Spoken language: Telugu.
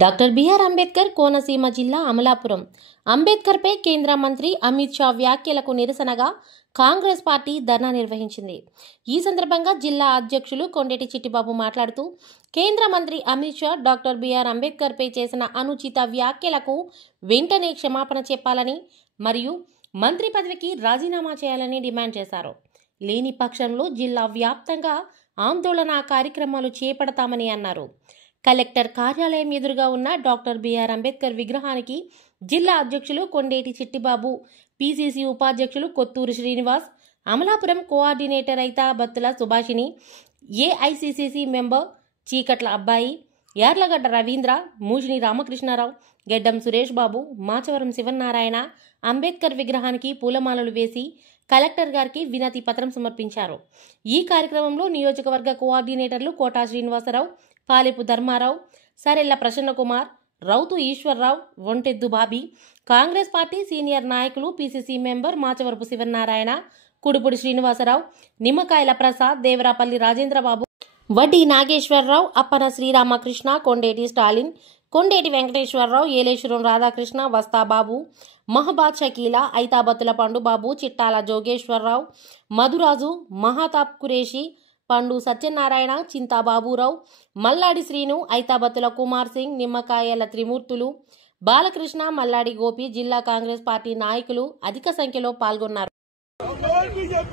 డాక్టర్ బిఆర్ అంబేద్కర్ కోనసీమ జిల్లా అమలాపురం. అంబేద్కర్పై కేంద్ర మంత్రి అమిత్ షా వ్యాఖ్యలకు నిరసనగా కాంగ్రెస్ పార్టీ ధర్నా నిర్వహించింది. ఈ సందర్భంగా జిల్లా అధ్యక్షులు కొండేటి చిట్టిబాబు మాట్లాడుతూ, కేంద్ర మంత్రి అమిత్ షా డాక్టర్ బిఆర్ అంబేద్కర్పై చేసిన అనుచిత వ్యాఖ్యలకు వెంటనే క్షమాపణ చెప్పాలని మరియు మంత్రి పదవికి రాజీనామా చేయాలని డిమాండ్ చేశారు. లేని పక్షంలో జిల్లా వ్యాప్తంగా ఆందోళన కార్యక్రమాలు చేపడతామని అన్నారు. కలెక్టర్ కార్యాలయం ఎదురుగా ఉన్న డాక్టర్ బిఆర్ అంబేద్కర్ విగ్రహానికి జిల్లా అధ్యక్షులు కొండేటి చిట్టిబాబు, పిసిసి ఉపాధ్యక్షులు కొత్తూరు శ్రీనివాస్, అమలాపురం కోఆర్డినేటర్ అయితా బత్తుల సుభాషిణి, ఏఐసిసిసి మెంబర్ చీకట్ల అబ్బాయి, యార్లగడ్డ రవీంద్ర, మూజిని రామకృష్ణారావు, గెడ్డం సురేష్ బాబు, మాచవరం శివనారాయణ అంబేద్కర్ విగ్రహానికి పూలమాలలు వేసి కలెక్టర్ గారికి వినతి పత్రం సమర్పించారు. ఈ కార్యక్రమంలో నియోజకవర్గ కోఆర్డినేటర్లు కోటా శ్రీనివాసరావు, పాలెపు ధర్మారావు, సరెల్ల ప్రసన్నకుమార్, రౌతు ఈశ్వర్రావు, ఒంటెద్దు బాబీ, కాంగ్రెస్ పార్టీ సీనియర్ నాయకులు పిసిసి మెంబర్ మాచవరపు శివనారాయణ, కుడుపుడి శ్రీనివాసరావు, నిమ్మకాయల ప్రసాద్, దేవరాపల్లి రాజేంద్రబాబు, వడ్డీ నాగేశ్వరరావు, అప్పన శ్రీరామకృష్ణ, కొండేటి స్టాలిన్, కొండేటి వెంకటేశ్వరరావు, ఏలేశ్వరం రాధాకృష్ణ, వస్తాబాబు, మహబాద్ షకీలా, ఐతాబత్తుల పండుబాబు, చిట్టాల జోగేశ్వరరావు, మధురాజు, మహాతాబ్ కురేషి, పండు సత్యనారాయణ, చింతాబాబురావు, మల్లాడి శ్రీను, ఐతాబత్తుల కుమార్ సింగ్, నిమ్మకాయల త్రిమూర్తులు, బాలకృష్ణ, మల్లాడి గోపి, జిల్లా కాంగ్రెస్ పార్టీ నాయకులు అధిక సంఖ్యలో పాల్గొన్నారు. BJP!